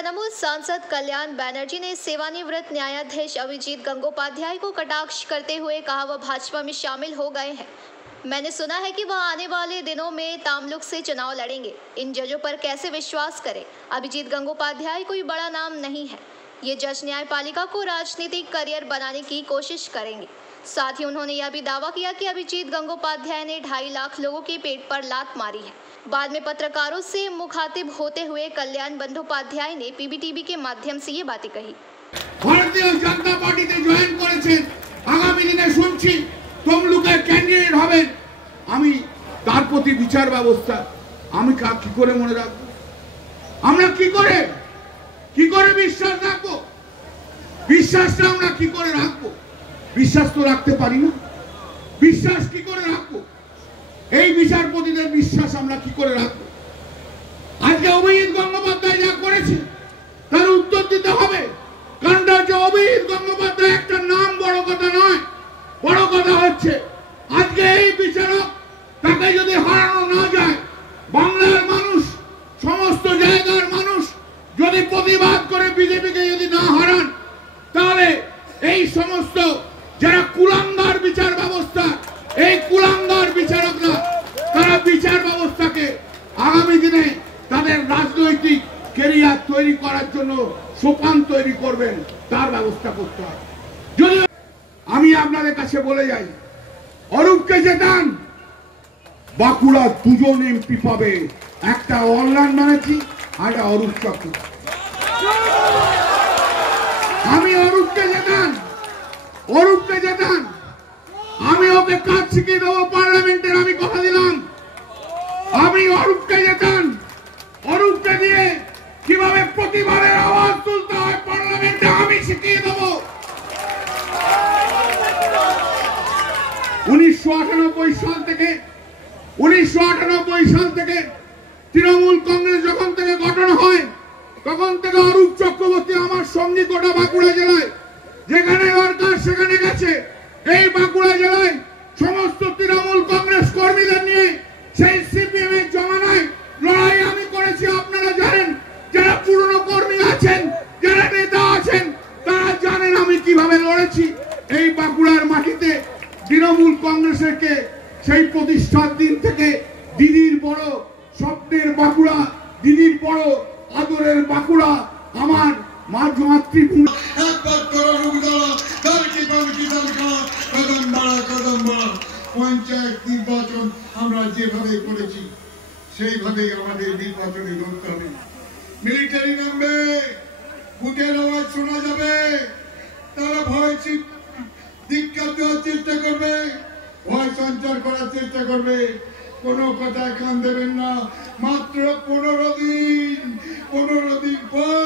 तृणमूल सांसद कल्याण बनर्जी ने सेवानिवृत्त न्यायाधीश अभिजीत गंगोपाध्याय को कटाक्ष करते हुए कहा वह भाजपा में शामिल हो गए हैं। मैंने सुना है कि वह आने वाले दिनों में तामलुक से चुनाव लड़ेंगे। इन जजों पर कैसे विश्वास करें? अभिजीत गंगोपाध्याय कोई बड़ा नाम नहीं है। ये जज न्यायपालिका को राजनीतिक करियर बनाने की कोशिश करेंगे। साथ ही उन्होंने यह भी दावा किया कि अभिजीत गंगोपाध्याय ने 2.5 लाख लोगों के पेट पर लात मारी है। बाद में पत्रकारों से मुखातिब होते हुए कल्याण बंदोपाध्याय ने पीबीटीवी के माध्यम से ये बातें कही। भारतीय जनता पार्टीते जয়েন করেছেন, আগামী দিনে শুনছি তমলুকের ক্যান্ডিডেট হবেন। আমি তার প্রতি বিচার ব্যবস্থা আমি কি করে মনে রাখবো? আমরা কি করে বিশ্বাস রাখবো? বিশ্বাসটা আমরা কি করে রাখবো? বিশ্বাস তো রাখতে পারি না। বিশ্বাস কি করে রাখবো? এই বিচারপতিদের বিশ্বাস আমরা কি করে রাখবো? আজকে অভিজিৎ গঙ্গোপাধ্যায় যা করেছে তার উত্তর দিতে হবে। কারণ যে অভিজিৎ গঙ্গোপাধ্যায় একটা নাম বড় কথা নয়, বড় কথা হচ্ছে আজকে এই বিচারক তাকে যদি হারানো না যায়, বাংলার মানুষ, সমস্ত জায়গার মানুষ যদি প্রতিবাদ করে বিজেপিকে যদি না হারান, তাহলে এই সমস্ত যারা কুলাঙ্গার বিচার ব্যবস্থা, এই কুলাঙ্গার বিচারকরা তারা বিচার ব্যবস্থাকে আগামী দিনে তাদের রাজনৈতিক ক্যারিয়ার তৈরি করার জন্য সোপান তৈরি করবেন, তার ব্যবস্থা করতে হবে। যদি আমি আপনাদের কাছে বলে যাই, অরূপকে জেতান, বাঁকুড়া দুজন এমপি পাবে, একটা অনলাইন ব্যানার্জি আর একটা অরূপ চক্রবর্তী। আমি অরূপকে জেতান, আমি ওকে কাজ শিখিয়ে দেবো পার্লামেন্টের, আমি কথা দিলাম। আমি অরূপকে জেতান, অরূপকে দিয়ে কিভাবে প্রতিবাদের আওয়াজ তুলতে হয় পার্লামেন্টে আমি শিখিয়ে দেবো। 1998 সাল থেকে তৃণমূল কংগ্রেস যখন থেকে গঠন হয়, তখন থেকে অরূপ চক্রবর্তী আমার সঙ্গী গোটা বাঁকুড়া জেলায় যেখানে দরকার সেখানে গেছে। এই বাঁকুড়া জেলায় সমস্ত তৃণমূল কংগ্রেস কর্মীদের নিয়ে সেই সিপিএম এর জমানায় লড়াই আমি করেছি। আপনারা জানেন, যারা পুরনো কর্মী আছেন, যারা নেতা আছেন, তারা জানেন আমি কিভাবে লড়েছি। এই বাঁকুড়ার মাটিতে তৃণমূল কংগ্রেসকে সেই প্রতিষ্ঠার দিন থেকে দিদির বড় স্বপ্নের বাঁকুড়া, দিদির বড় আদরের বাঁকুড়া, আমার মাতৃভূমি। পঞ্চায়েত নির্বাচন আমরা যেভাবে করেছি সেইভাবে আমাদের নির্বাচনে লড়তে হবে। মিলিটারি নামবে, বুটের আওয়াজ শোনা যাবে, তারা ভয় ধিক্কার দেওয়ার চেষ্টা করবে, ভয় সঞ্চার করার চেষ্টা করবে। কোনো কথায় কান দেবেন না। মাত্র 15 দিন পর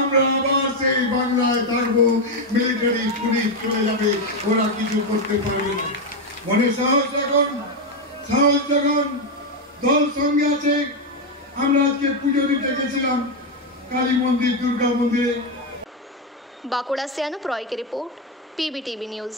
আমরা আবার সেই বাংলায় থাকবো। মিলিটারি পুলিশ চলে যাবে, ওরা কিছু করতে পারবে না। মনে সাহস যখন দল সঙ্গে আছে। আমরা আজকে পুজো দিতে গেছিলাম কালী মন্দির, দুর্গা মন্দিরে। बांकुड़ा से अनुप रॉय की रिपोर्ट, पीबीटीवी न्यूज।